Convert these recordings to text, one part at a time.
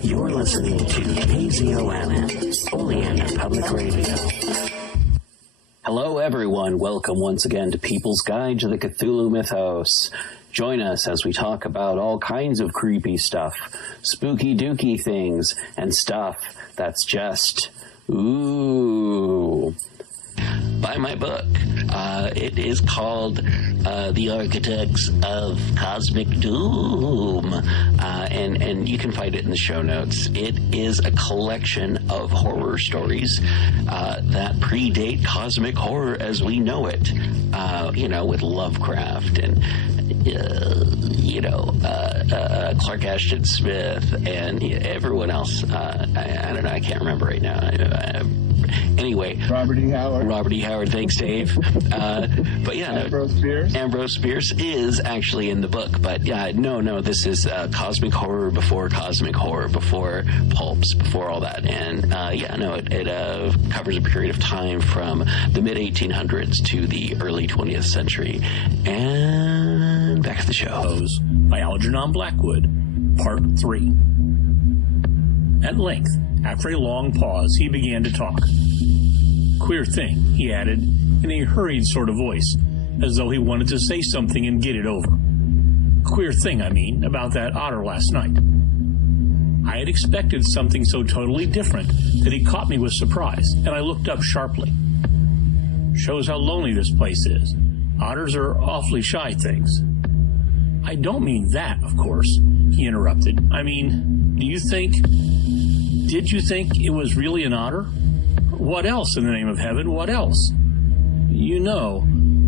You're listening to KZOM, Oleander Public Radio. Hello, everyone. Welcome once again to People's Guide to the Cthulhu Mythos. Join us as we talk about all kinds of creepy stuff, spooky dooky things, and stuff that's just, ooh. Buy my book. It is called The Architects of Cosmic Doom, and you can find it in the show notes. It is a collection of horror stories that predate cosmic horror as we know it, with Lovecraft and Clark Ashton Smith and everyone else. I don't know, I can't remember right now. Anyway, Robert E. Howard. Thanks, Dave. But yeah, Ambrose Bierce is actually in the book. But yeah, no, this is cosmic horror before pulps, before all that. And it covers a period of time from the mid 1800s to the early 20th century. And back to the show. By Algernon Blackwood, Part 3. At length, after a long pause, he began to talk. Queer thing, he added, in a hurried sort of voice, as though he wanted to say something and get it over. Queer thing, I mean, about that otter last night. I had expected something so totally different that he caught me with surprise, and I looked up sharply. Shows how lonely this place is. Otters are awfully shy things. I don't mean that, of course, he interrupted. I mean, did you think it was really an otter? What else, in the name of heaven, what else? You know,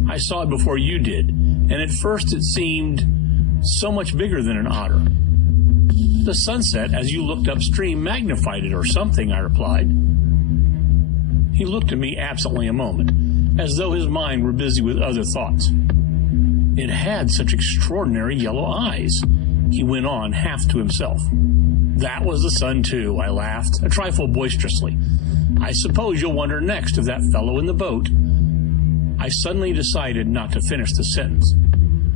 I saw it before you did, and at first it seemed so much bigger than an otter. The sunset, as you looked upstream, magnified it or something, I replied. He looked at me absently a moment, as though his mind were busy with other thoughts. It had such extraordinary yellow eyes, he went on half to himself. That was the sun, too, I laughed, a trifle boisterously. I suppose you'll wonder next if that fellow in the boat... I suddenly decided not to finish the sentence.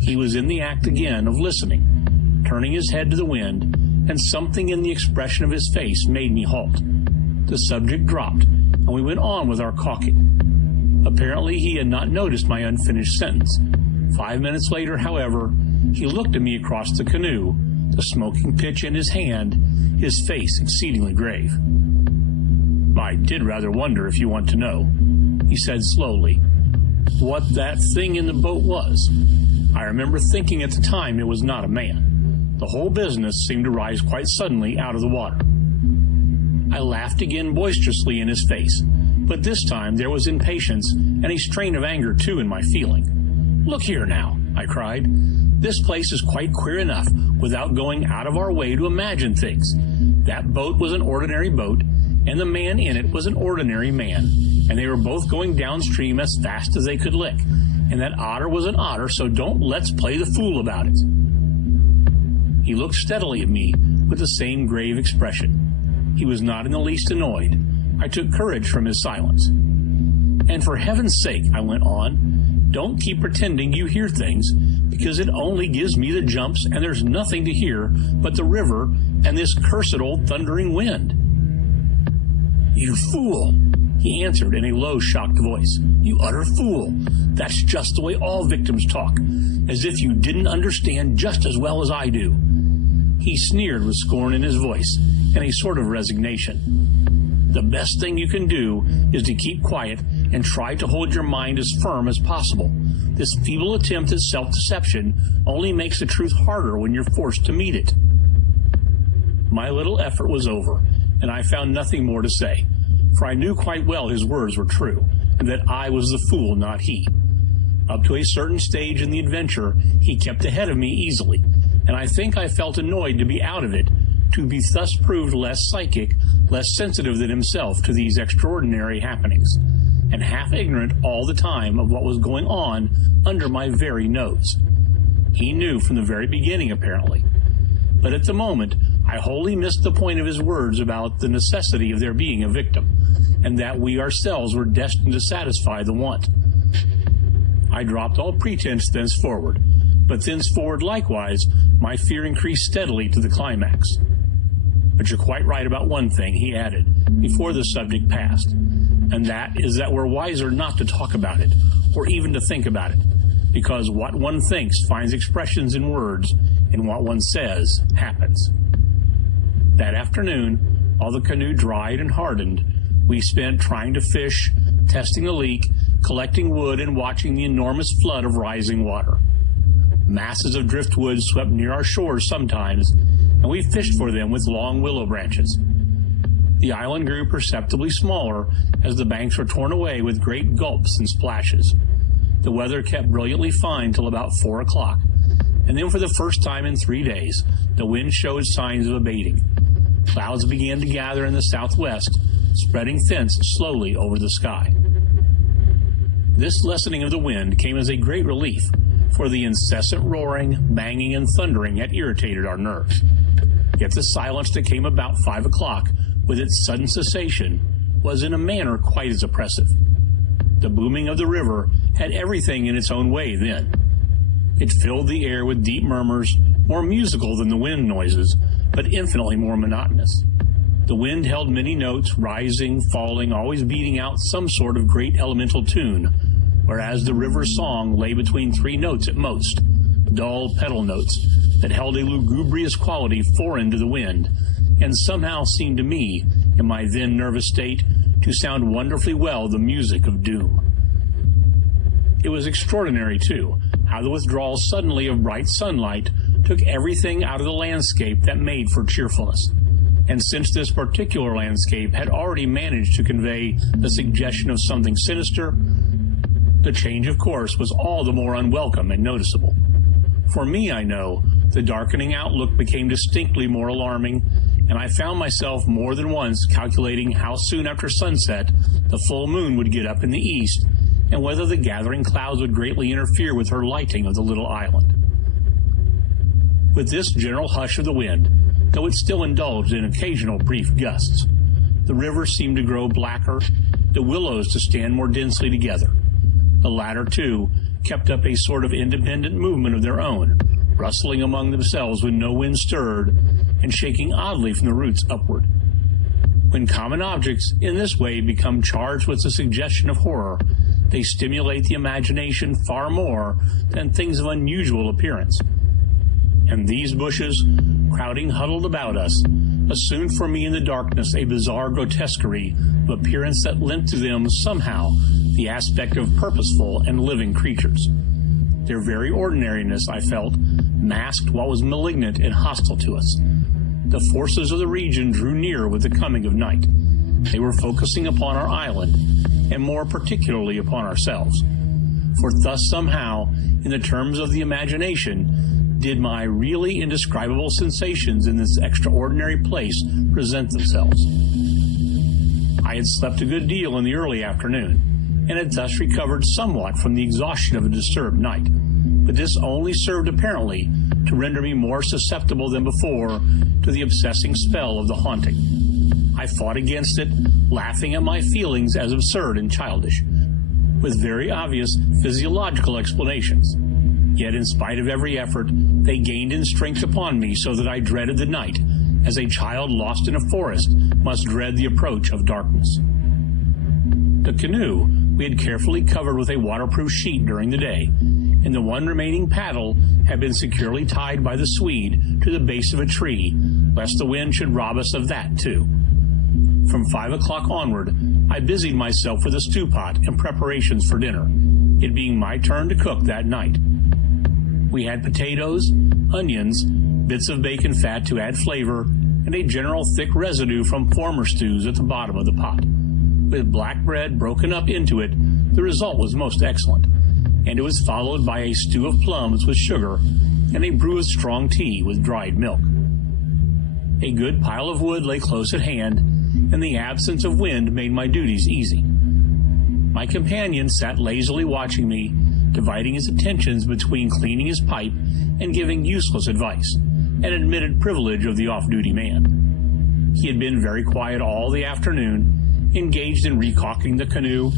He was in the act again of listening, turning his head to the wind, and something in the expression of his face made me halt. The subject dropped, and we went on with our caulking. Apparently he had not noticed my unfinished sentence. 5 minutes later, however, he looked at me across the canoe, the smoking pitch in his hand, his face exceedingly grave. I did rather wonder, if you want to know, he said slowly, what that thing in the boat was. I remember thinking at the time it was not a man. The whole business seemed to rise quite suddenly out of the water. I laughed again boisterously in his face, but this time there was impatience and a strain of anger too in my feeling. Look here now, I cried. This place is quite queer enough without going out of our way to imagine things. That boat was an ordinary boat, and the man in it was an ordinary man, and they were both going downstream as fast as they could lick, and that otter was an otter, so don't let's play the fool about it. He looked steadily at me with the same grave expression. He was not in the least annoyed. I took courage from his silence. And for heaven's sake, I went on, don't keep pretending you hear things, because it only gives me the jumps, and there's nothing to hear but the river and this cursed old thundering wind. You fool, he answered in a low, shocked voice. You utter fool. That's just the way all victims talk, as if you didn't understand just as well as I do. He sneered with scorn in his voice and a sort of resignation. The best thing you can do is to keep quiet and try to hold your mind as firm as possible. This feeble attempt at self-deception only makes the truth harder when you're forced to meet it. My little effort was over, and I found nothing more to say, for I knew quite well his words were true, and that I was the fool, not he. Up to a certain stage in the adventure, he kept ahead of me easily, and I think I felt annoyed to be out of it, to be thus proved less psychic, less sensitive than himself to these extraordinary happenings, and half ignorant all the time of what was going on under my very nose. He knew from the very beginning, apparently, but at the moment I wholly missed the point of his words about the necessity of there being a victim, and that we ourselves were destined to satisfy the want. I dropped all pretense thenceforward, but thenceforward likewise my fear increased steadily to the climax. But you're quite right about one thing," he added, before the subject passed, "and that is that we're wiser not to talk about it, or even to think about it, because what one thinks finds expressions in words, and what one says happens." That afternoon, while the canoe dried and hardened, we spent trying to fish, testing the leak, collecting wood, and watching the enormous flood of rising water. Masses of driftwood swept near our shores sometimes, and we fished for them with long willow branches. The island grew perceptibly smaller as the banks were torn away with great gulps and splashes. The weather kept brilliantly fine till about 4 o'clock, and then for the first time in 3 days, the wind showed signs of abating. Clouds began to gather in the southwest, spreading thence slowly over the sky. This lessening of the wind came as a great relief, for the incessant roaring, banging, and thundering had irritated our nerves. Yet the silence that came about 5 o'clock, with its sudden cessation, was in a manner quite as oppressive. The booming of the river had everything in its own way then. It filled the air with deep murmurs, more musical than the wind noises, but infinitely more monotonous. The wind held many notes, rising, falling, always beating out some sort of great elemental tune, whereas the river's song lay between 3 notes at most, dull pedal notes that held a lugubrious quality foreign to the wind, and somehow seemed to me, in my then nervous state, to sound wonderfully well the music of doom. It was extraordinary, too, how the withdrawal suddenly of bright sunlight took everything out of the landscape that made for cheerfulness. And since this particular landscape had already managed to convey the suggestion of something sinister, the change of course was all the more unwelcome and noticeable. For me, I know, the darkening outlook became distinctly more alarming, and I found myself more than once calculating how soon after sunset the full moon would get up in the east, and whether the gathering clouds would greatly interfere with her lighting of the little island. With this general hush of the wind, though it still indulged in occasional brief gusts, the river seemed to grow blacker, the willows to stand more densely together. The latter, too, kept up a sort of independent movement of their own, rustling among themselves when no wind stirred, and shaking oddly from the roots upward. When common objects in this way become charged with the suggestion of horror, they stimulate the imagination far more than things of unusual appearance. And these bushes, crowding huddled about us, assumed for me in the darkness a bizarre grotesquerie of appearance that lent to them somehow the aspect of purposeful and living creatures. Their very ordinariness, I felt, masked what was malignant and hostile to us. The forces of the region drew near with the coming of night. They were focusing upon our island, and more particularly upon ourselves. For thus somehow, in the terms of the imagination, did my really indescribable sensations in this extraordinary place present themselves. I had slept a good deal in the early afternoon, and had thus recovered somewhat from the exhaustion of a disturbed night, but this only served apparently to render me more susceptible than before to the obsessing spell of the haunting. I fought against it, laughing at my feelings as absurd and childish, with very obvious physiological explanations. Yet in spite of every effort, they gained in strength upon me so that I dreaded the night, as a child lost in a forest must dread the approach of darkness. The canoe we had carefully covered with a waterproof sheet during the day, and the one remaining paddle had been securely tied by the Swede to the base of a tree, lest the wind should rob us of that too. From 5 o'clock onward, I busied myself with a stew pot and preparations for dinner, it being my turn to cook that night. We had potatoes, onions, bits of bacon fat to add flavor, and a general thick residue from former stews at the bottom of the pot. With black bread broken up into it, the result was most excellent, and it was followed by a stew of plums with sugar and a brew of strong tea with dried milk. A good pile of wood lay close at hand, and the absence of wind made my duties easy. My companion sat lazily watching me, dividing his attentions between cleaning his pipe and giving useless advice, an admitted privilege of the off-duty man. He had been very quiet all the afternoon, engaged in recalking the canoe,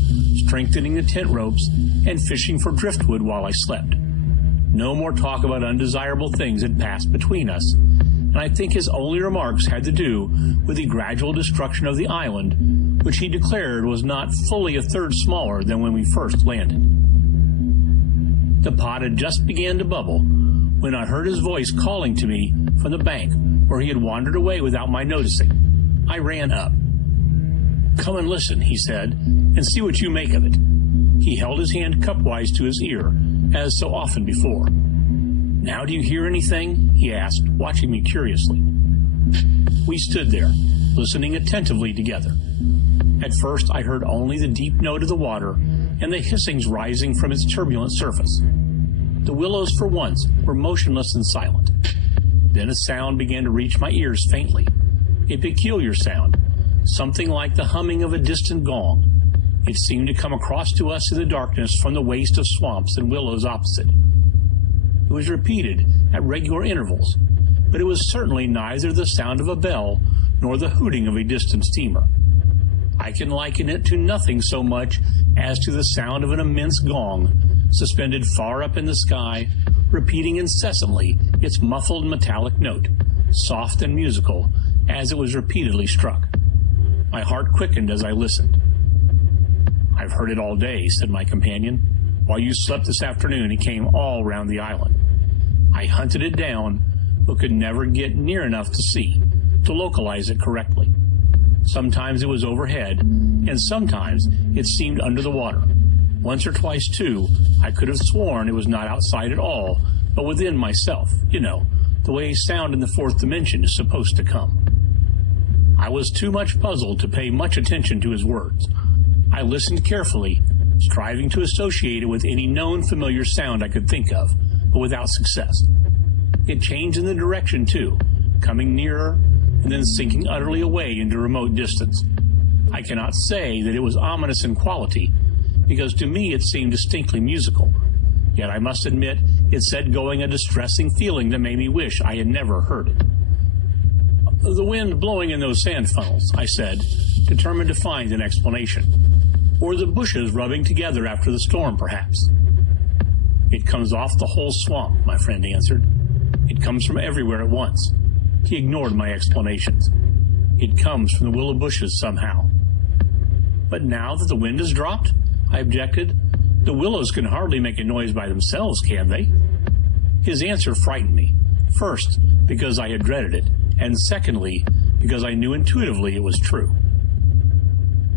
strengthening the tent ropes, and fishing for driftwood while I slept. No more talk about undesirable things had passed between us, and I think his only remarks had to do with the gradual destruction of the island, which he declared was not fully a third smaller than when we first landed. The pot had just began to bubble when I heard his voice calling to me from the bank where he had wandered away without my noticing. I ran up. "Come and listen," he said, "and see what you make of it." He held his hand cupwise to his ear, as so often before. "Now do you hear anything?" he asked, watching me curiously. We stood there, listening attentively together. At first I heard only the deep note of the water and the hissings rising from its turbulent surface. The willows for once were motionless and silent. Then a sound began to reach my ears faintly, a peculiar sound, something like the humming of a distant gong. It seemed to come across to us in the darkness from the waste of swamps and willows opposite. It was repeated at regular intervals, but it was certainly neither the sound of a bell nor the hooting of a distant steamer. I can liken it to nothing so much as to the sound of an immense gong, suspended far up in the sky, repeating incessantly its muffled metallic note, soft and musical, as it was repeatedly struck. My heart quickened as I listened. "I've heard it all day," said my companion. "While you slept this afternoon, it came all round the island. I hunted it down, but could never get near enough to see, to localize it correctly. Sometimes it was overhead, and sometimes it seemed under the water. Once or twice, too, I could have sworn it was not outside at all, but within myself, you know, the way sound in the fourth dimension is supposed to come." I was too much puzzled to pay much attention to his words. I listened carefully, striving to associate it with any known familiar sound I could think of, but without success. It changed in the direction, too, coming nearer and then sinking utterly away into remote distance. I cannot say that it was ominous in quality, because to me it seemed distinctly musical, yet I must admit it set going a distressing feeling that made me wish I had never heard it. "The wind blowing in those sand funnels," I said, determined to find an explanation. "Or the bushes rubbing together after the storm, perhaps." "It comes off the whole swamp," my friend answered. "It comes from everywhere at once." He ignored my explanations. "It comes from the willow bushes somehow." "But now that the wind has dropped," I objected, "the willows can hardly make a noise by themselves, can they?" His answer frightened me, first because I had dreaded it, and secondly because I knew intuitively it was true.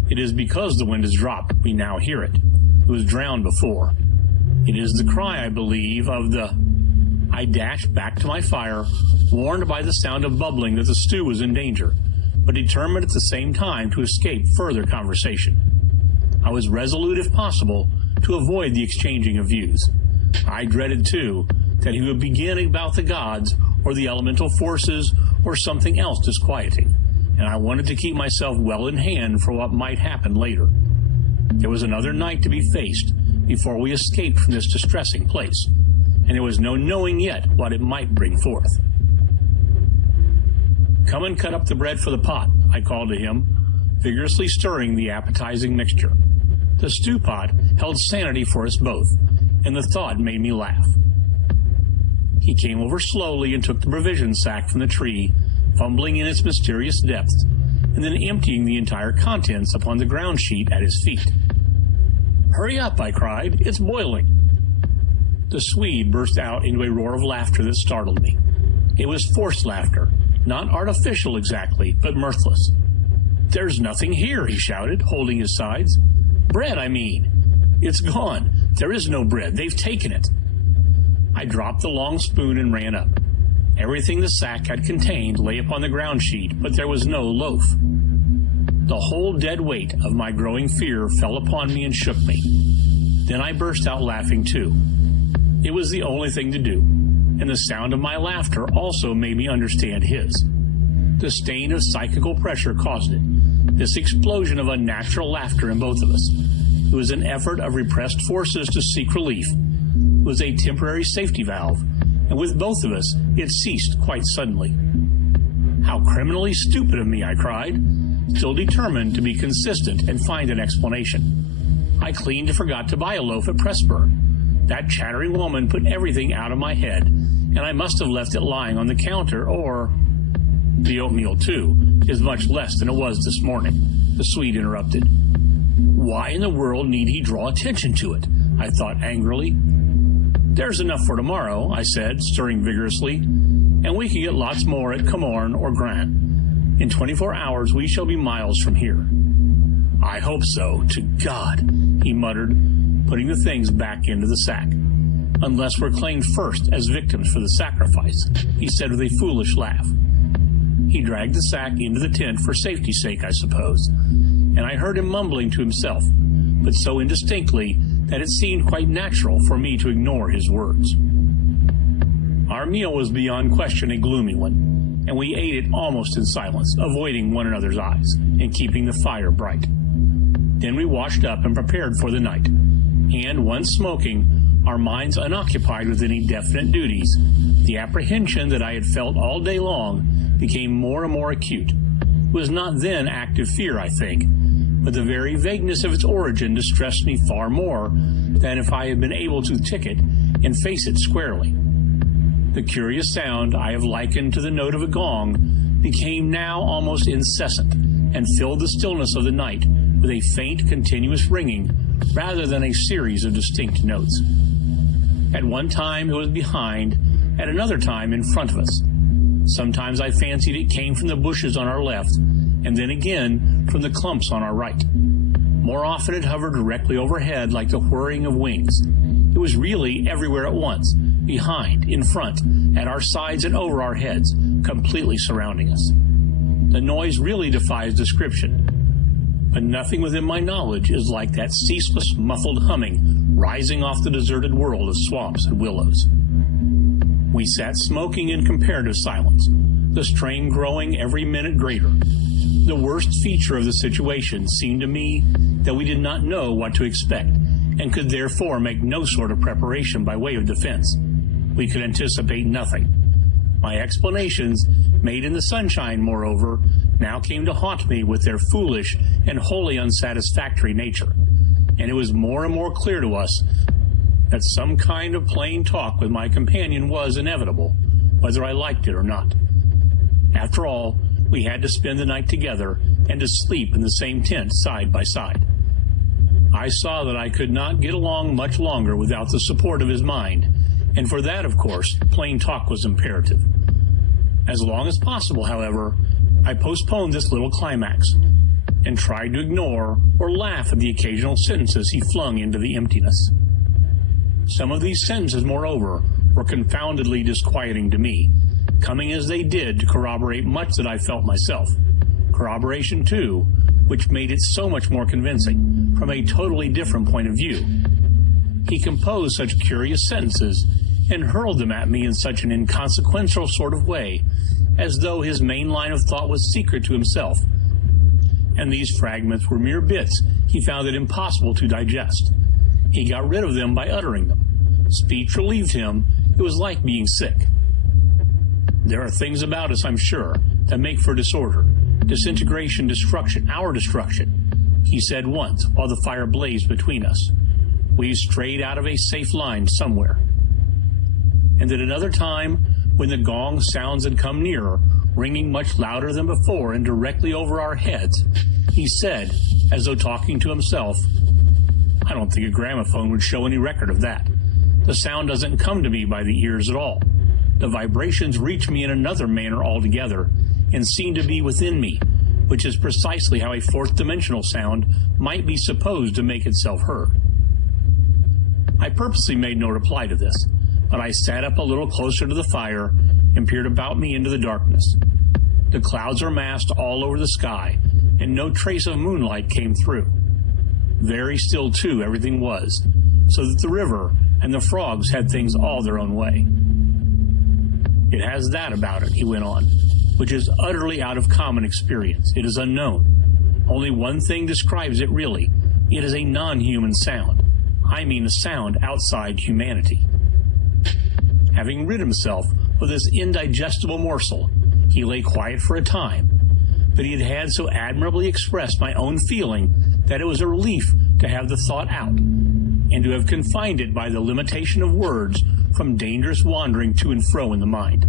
"It is because the wind has dropped we now hear it. It was drowned before. It is the cry, I believe, of the—" I dashed back to my fire, warned by the sound of bubbling that the stew was in danger, but determined at the same time to escape further conversation. I was resolute, if possible, to avoid the exchanging of views. I dreaded, too, that he would begin about the gods or the elemental forces or something else disquieting, and I wanted to keep myself well in hand for what might happen later. There was another night to be faced before we escaped from this distressing place, and there was no knowing yet what it might bring forth. "Come and cut up the bread for the pot," I called to him, vigorously stirring the appetizing mixture. The stew pot held sanity for us both, and the thought made me laugh. He came over slowly and took the provision sack from the tree, fumbling in its mysterious depths, and then emptying the entire contents upon the ground sheet at his feet. "Hurry up," I cried. "It's boiling." The Swede burst out into a roar of laughter that startled me. It was forced laughter, not artificial exactly, but mirthless. "There's nothing here," he shouted, holding his sides. "Bread, I mean. It's gone. There is no bread. They've taken it." I dropped the long spoon and ran up. Everything the sack had contained lay upon the ground sheet, but there was no loaf. The whole dead weight of my growing fear fell upon me and shook me. Then I burst out laughing too. It was the only thing to do, and the sound of my laughter also made me understand his. The stain of psychical pressure caused it, this explosion of unnatural laughter in both of us. It was an effort of repressed forces to seek relief. It was a temporary safety valve, and with both of us, it ceased quite suddenly. "How criminally stupid of me," I cried, still determined to be consistent and find an explanation. "I clean forgot to buy a loaf at Pressburg. That chattering woman put everything out of my head, and I must have left it lying on the counter, or—" The oatmeal, too, is much less than it was this morning, the Swede interrupted. Why in the world need he draw attention to it? I thought angrily. There's enough for tomorrow, I said, stirring vigorously, and we can get lots more at Comorn or Grant. In 24 hours we shall be miles from here. I hope so, to God, he muttered, putting the things back into the sack. Unless we're claimed first as victims for the sacrifice, he said with a foolish laugh. He dragged the sack into the tent for safety's sake, I suppose, and I heard him mumbling to himself, but so indistinctly that it seemed quite natural for me to ignore his words. Our meal was beyond question a gloomy one, and we ate it almost in silence, avoiding one another's eyes, and keeping the fire bright. Then we washed up and prepared for the night, and once smoking, our minds unoccupied with any definite duties, the apprehension that I had felt all day long became more and more acute. It was not then active fear, I think, but the very vagueness of its origin distressed me far more than if I had been able to tick it and face it squarely. The curious sound I have likened to the note of a gong became now almost incessant and filled the stillness of the night with a faint, continuous ringing rather than a series of distinct notes. At one time it was behind, at another time in front of us. Sometimes I fancied it came from the bushes on our left, and then again from the clumps on our right. More often it hovered directly overhead like the whirring of wings. It was really everywhere at once, behind, in front, at our sides and over our heads, completely surrounding us. The noise really defies description, but nothing within my knowledge is like that ceaseless, muffled humming rising off the deserted world of swamps and willows. We sat smoking in comparative silence, the strain growing every minute greater. The worst feature of the situation seemed to me that we did not know what to expect, and could therefore make no sort of preparation by way of defense. We could anticipate nothing. My explanations, made in the sunshine, moreover, now came to haunt me with their foolish and wholly unsatisfactory nature, and it was more and more clear to us that some kind of plain talk with my companion was inevitable, whether I liked it or not. After all, we had to spend the night together and to sleep in the same tent side by side. I saw that I could not get along much longer without the support of his mind, and for that, of course, plain talk was imperative. As long as possible, however, I postponed this little climax, and tried to ignore or laugh at the occasional sentences he flung into the emptiness. Some of these sentences, moreover, were confoundedly disquieting to me, coming as they did to corroborate much that I felt myself. Corroboration, too, which made it so much more convincing, from a totally different point of view. He composed such curious sentences, and hurled them at me in such an inconsequential sort of way, as though his main line of thought was secret to himself, and these fragments were mere bits he found it impossible to digest. He got rid of them by uttering them. Speech relieved him. It was like being sick. There are things about us, I'm sure, that make for disorder, disintegration, destruction, our destruction, he said once while the fire blazed between us. We've strayed out of a safe line somewhere. And at another time, when the gong sounds had come nearer, ringing much louder than before and directly over our heads, he said, as though talking to himself, I don't think a gramophone would show any record of that. The sound doesn't come to me by the ears at all. The vibrations reach me in another manner altogether, and seem to be within me, which is precisely how a fourth-dimensional sound might be supposed to make itself heard. I purposely made no reply to this, but I sat up a little closer to the fire and peered about me into the darkness. The clouds were massed all over the sky, and no trace of moonlight came through. Very still, too, everything was, so that the river and the frogs had things all their own way. It has that about it, he went on, which is utterly out of common experience. It is unknown. Only one thing describes it really. It is a non-human sound. I mean a sound outside humanity. Having rid himself of this indigestible morsel, he lay quiet for a time, but he had so admirably expressed my own feeling that it was a relief to have the thought out, and to have confined it by the limitation of words from dangerous wandering to and fro in the mind.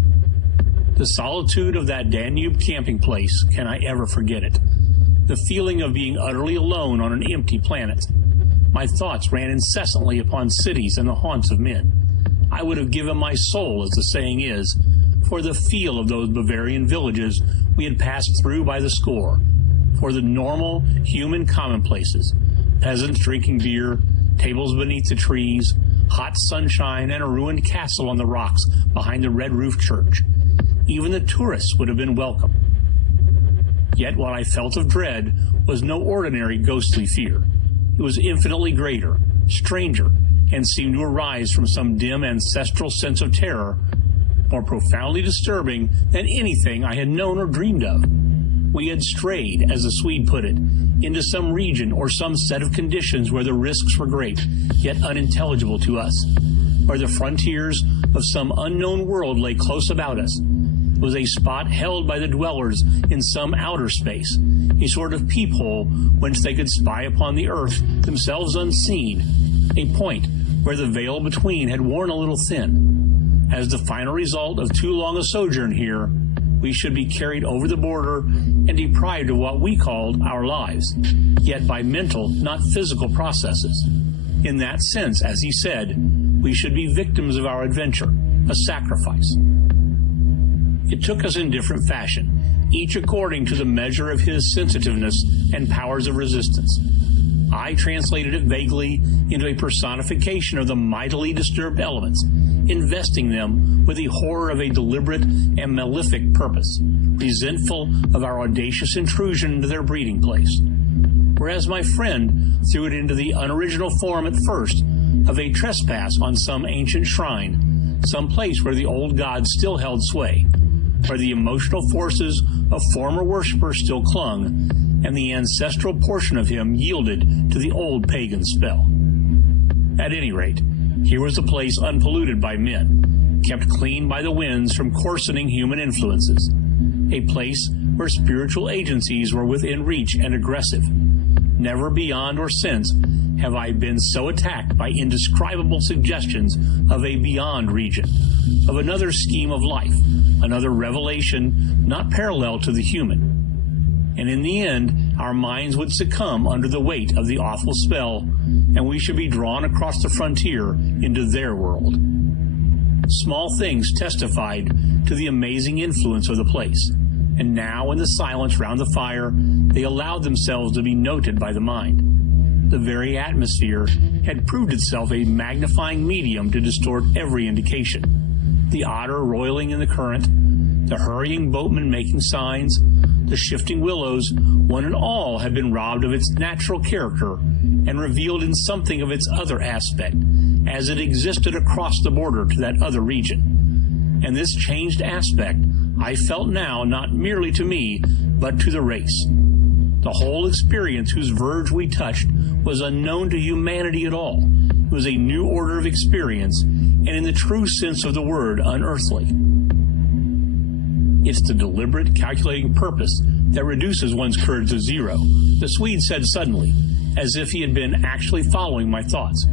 The solitude of that Danube camping place, can I ever forget it? The feeling of being utterly alone on an empty planet. My thoughts ran incessantly upon cities and the haunts of men. I would have given my soul, as the saying is, for the feel of those Bavarian villages we had passed through by the score, for the normal human commonplaces, peasants drinking beer, tables beneath the trees, hot sunshine, and a ruined castle on the rocks behind the red-roofed church. Even the tourists would have been welcome. Yet what I felt of dread was no ordinary ghostly fear. It was infinitely greater, stranger, and seemed to arise from some dim ancestral sense of terror, more profoundly disturbing than anything I had known or dreamed of. We had strayed, as the Swede put it, into some region or some set of conditions where the risks were great, yet unintelligible to us, where the frontiers of some unknown world lay close about us. It was a spot held by the dwellers in some outer space, a sort of peephole whence they could spy upon the earth, themselves unseen, a point where the veil between had worn a little thin. As the final result of too long a sojourn here, we should be carried over the border and deprived of what we called our lives, yet by mental, not physical processes. In that sense, as he said, we should be victims of our adventure, a sacrifice. It took us in different fashion, each according to the measure of his sensitiveness and powers of resistance. I translated it vaguely into a personification of the mightily disturbed elements, investing them with the horror of a deliberate and malefic purpose, resentful of our audacious intrusion into their breeding place. Whereas my friend threw it into the unoriginal form at first of a trespass on some ancient shrine, some place where the old gods still held sway, where the emotional forces of former worshippers still clung, and the ancestral portion of him yielded to the old pagan spell. At any rate, here was a place unpolluted by men, kept clean by the winds from coarsening human influences, a place where spiritual agencies were within reach and aggressive. Never beyond or since have I been so attacked by indescribable suggestions of a beyond region, of another scheme of life, another revelation not parallel to the human. And in the end, our minds would succumb under the weight of the awful spell, and we should be drawn across the frontier into their world. Small things testified to the amazing influence of the place, and now in the silence round the fire, they allowed themselves to be noted by the mind. The very atmosphere had proved itself a magnifying medium to distort every indication. The otter roiling in the current, the hurrying boatman making signs, the shifting willows, one and all had been robbed of its natural character and revealed in something of its other aspect, as it existed across the border to that other region. And this changed aspect, I felt now, not merely to me, but to the race. The whole experience whose verge we touched was unknown to humanity at all. It was a new order of experience, and in the true sense of the word, unearthly. It's the deliberate, calculating purpose that reduces one's courage to zero, the Swede said suddenly, as if he had been actually following my thoughts.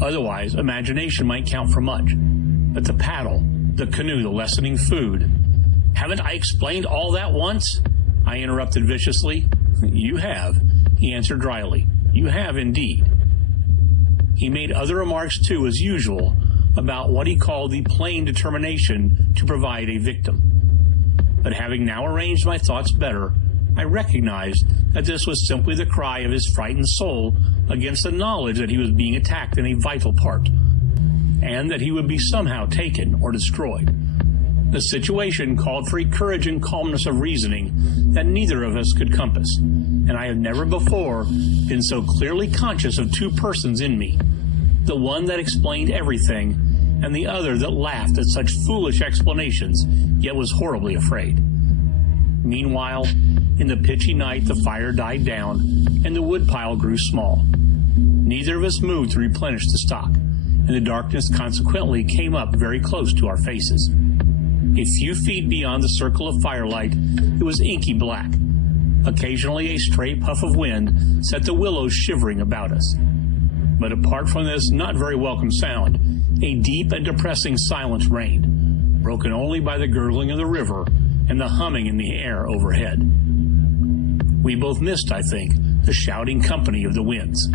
Otherwise, imagination might count for much. But the paddle, the canoe, the lessening food. Haven't I explained all that once? I interrupted viciously. You have, he answered dryly. You have indeed. He made other remarks too, as usual, about what he called the plain determination to provide a victim. But having now arranged my thoughts better, I recognized that this was simply the cry of his frightened soul against the knowledge that he was being attacked in a vital part, and that he would be somehow taken or destroyed. The situation called for a courage and calmness of reasoning that neither of us could compass, and I have never before been so clearly conscious of two persons in me, the one that explained everything, and the other that laughed at such foolish explanations, yet was horribly afraid. Meanwhile, in the pitchy night the fire died down, and the woodpile grew small. Neither of us moved to replenish the stock, and the darkness consequently came up very close to our faces. A few feet beyond the circle of firelight, it was inky black. Occasionally a stray puff of wind set the willows shivering about us. But apart from this not very welcome sound, a deep and depressing silence reigned. broken only by the gurgling of the river and the humming in the air overhead. We both missed, I think, the shouting company of the winds.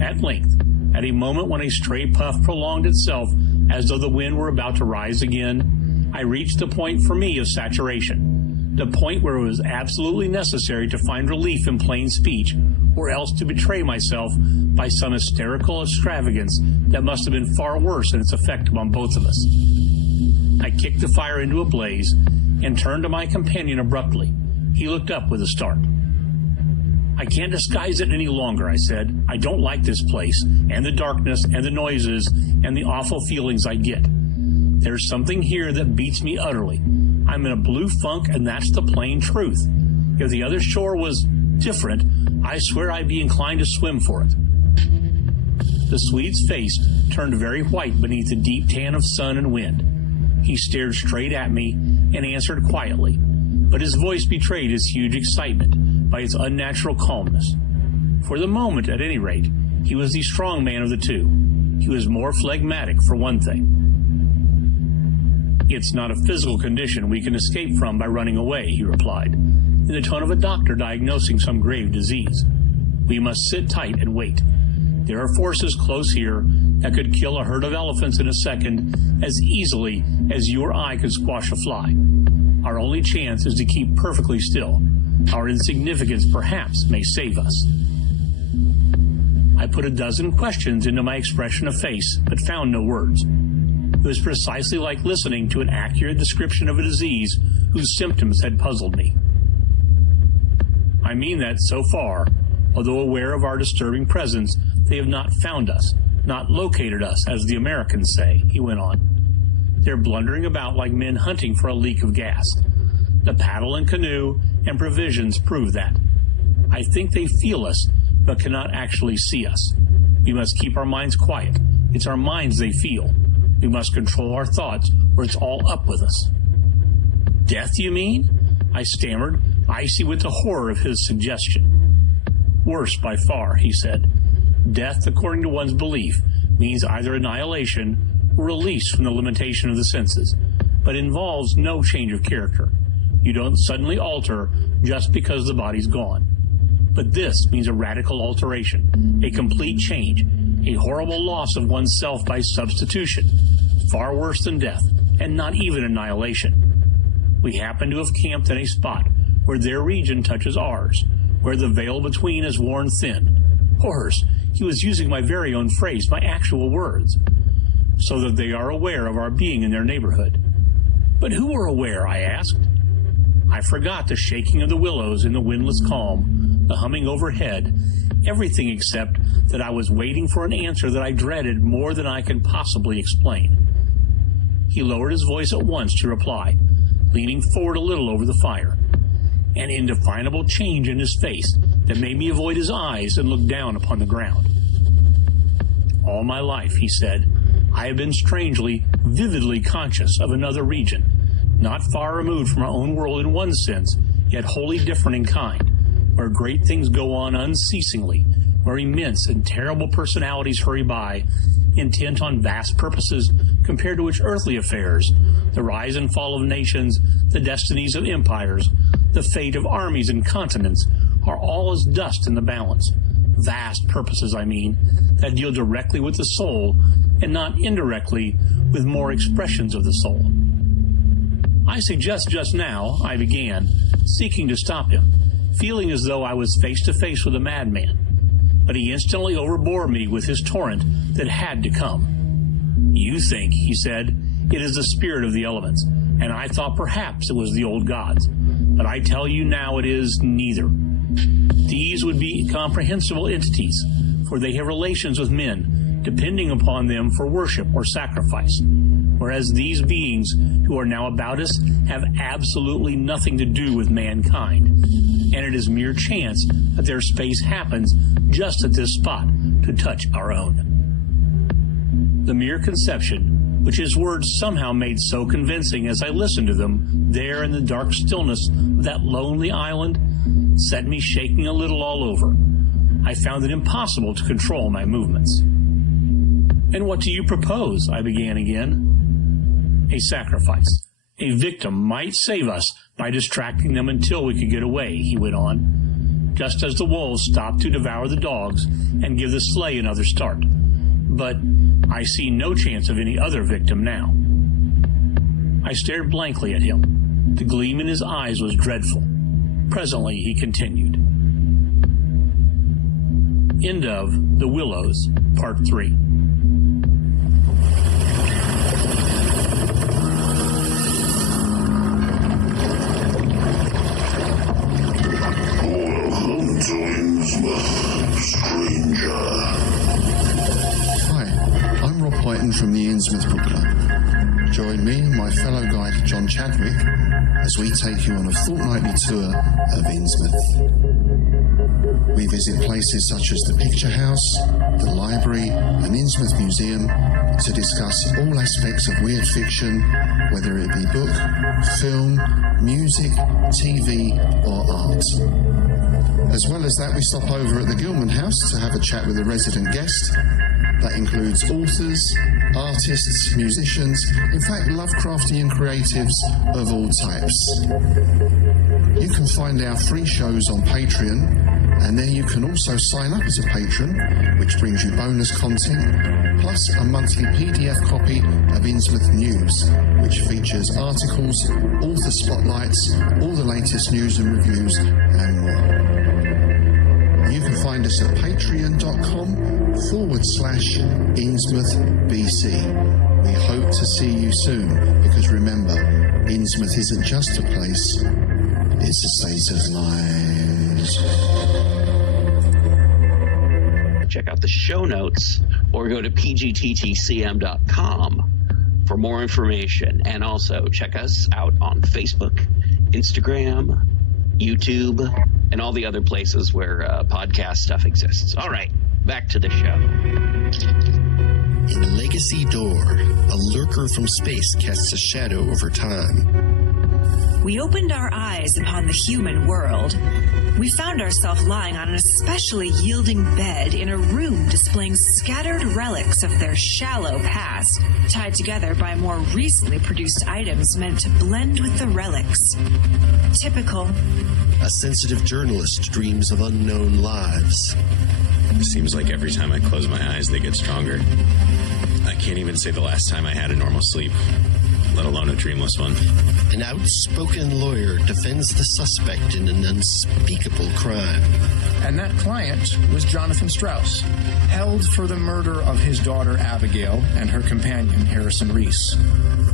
At length, at a moment when a stray puff prolonged itself as though the wind were about to rise again, I reached the point for me of saturation, the point where it was absolutely necessary to find relief in plain speech, or else to betray myself by some hysterical extravagance that must have been far worse in its effect upon both of us. I kicked the fire into a blaze and turned to my companion abruptly. He looked up with a start. "I can't disguise it any longer," I said. "I don't like this place, and the darkness, and the noises, and the awful feelings I get. There's something here that beats me utterly. I'm in a blue funk, and that's the plain truth. If the other shore was different, I swear I'd be inclined to swim for it." The Swede's face turned very white beneath the deep tan of sun and wind. He stared straight at me and answered quietly, but his voice betrayed his huge excitement by its unnatural calmness. For the moment, at any rate, he was the strong man of the two. He was more phlegmatic, for one thing. "It's not a physical condition we can escape from by running away," he replied, in the tone of a doctor diagnosing some grave disease. "We must sit tight and wait. There are forces close here that could kill a herd of elephants in a second as easily as you or I could squash a fly. Our only chance is to keep perfectly still. Our insignificance perhaps may save us." I put a dozen questions into my expression of face, but found no words. It was precisely like listening to an accurate description of a disease whose symptoms had puzzled me. "I mean that so far, although aware of our disturbing presence, they have not found us, not located us, as the Americans say," he went on. "They're blundering about like men hunting for a leak of gas. The paddle and canoe and provisions prove that. I think they feel us, but cannot actually see us. We must keep our minds quiet. It's our minds they feel. We must control our thoughts, or it's all up with us." "Death, you mean?" I stammered, icy with the horror of his suggestion. "Worse by far," he said. "Death, according to one's belief, means either annihilation or release from the limitation of the senses, but involves no change of character. You don't suddenly alter just because the body's gone. But this means a radical alteration, a complete change, a horrible loss of oneself by substitution, far worse than death, and not even annihilation. We happen to have camped in a spot where their region touches ours, where the veil between is worn thin. Horrors, he was using my very own phrase, my actual words. So that they are aware of our being in their neighborhood. But who are aware, I asked. I forgot the shaking of the willows in the windless calm, the humming overhead, everything except that I was waiting for an answer that I dreaded more than I can possibly explain. He lowered his voice at once to reply, leaning forward a little over the fire, an indefinable change in his face that made me avoid his eyes and look down upon the ground. All my life, he said, I have been strangely, vividly conscious of another region, not far removed from our own world in one sense, yet wholly different in kind, where great things go on unceasingly, where immense and terrible personalities hurry by, intent on vast purposes compared to which earthly affairs, the rise and fall of nations, the destinies of empires, the fate of armies and continents, are all as dust in the balance. Vast purposes, I mean, that deal directly with the soul and not indirectly with more expressions of the soul. I suggest just now, I began, seeking to stop him, feeling as though I was face to face with a madman. But he instantly overbore me with his torrent that had to come. You think, he said, it is the spirit of the elements, and I thought perhaps it was the old gods. But I tell you now it is neither. These would be comprehensible entities, for they have relations with men, depending upon them for worship or sacrifice, whereas these beings who are now about us have absolutely nothing to do with mankind, and it is mere chance that their space happens just at this spot to touch our own. The mere conception, which his words somehow made so convincing as I listened to them, there in the dark stillness of that lonely island, set me shaking a little all over. I found it impossible to control my movements. "And what do you propose?" I began again. a sacrifice. A victim might save us by distracting them until we could get away, he went on, just as the wolves stopped to devour the dogs and give the sleigh another start. But I see no chance of any other victim now. I stared blankly at him. The gleam in his eyes was dreadful. Presently, he continued. End of The Willows, Part 3. Welcome to Innsmouth, stranger. Hi, I'm Rob Whiten from the Innsmouth Book Club. Join me and my fellow guide John Chadwick as we take you on a fortnightly tour of Innsmouth. We visit places such as the Picture House, the Library and Innsmouth Museum to discuss all aspects of weird fiction, whether it be book, film, music, TV or art. As well as that, we stop over at the Gilman House to have a chat with a resident guest. That includes authors, artists, musicians, in fact Lovecraftian creatives of all types. You can find our free shows on Patreon, and there you can also sign up as a patron, which brings you bonus content, plus a monthly PDF copy of Innsmouth News, which features articles, author spotlights, all the latest news and reviews, and more. You can find us at patreon.com/InnsmouthBC. We hope to see you soon, because remember, Innsmouth isn't just a place, it's a state of mind. Check out the show notes or go to pgttcm.com for more information. And also check us out on Facebook, Instagram, YouTube, and all the other places where podcast stuff exists. All right, back to the show. In Legacy Door, a lurker from space casts a shadow over time. We opened our eyes upon the human world. We found ourselves lying on an especially yielding bed in a room displaying scattered relics of their shallow past, tied together by more recently produced items meant to blend with the relics. Typical. A sensitive journalist dreams of unknown lives. Seems like every time I close my eyes, they get stronger. I can't even say the last time I had a normal sleep, let alone a dreamless one. An outspoken lawyer defends the suspect in an unspeakable crime. And that client was Jonathan Strauss, held for the murder of his daughter Abigail and her companion Harrison Reese.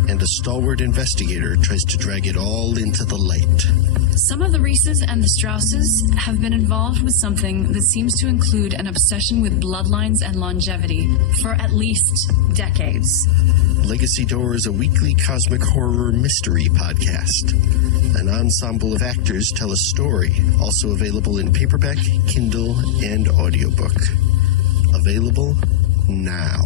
And a stalwart investigator tries to drag it all into the light. Some of the Reeses and the Strausses have been involved with something that seems to include an obsession with bloodlines and longevity for at least decades. Legacy Door is a weekly cosmic horror mystery podcast. An ensemble of actors tell a story, also available in paperback, Kindle, and audiobook. Available now.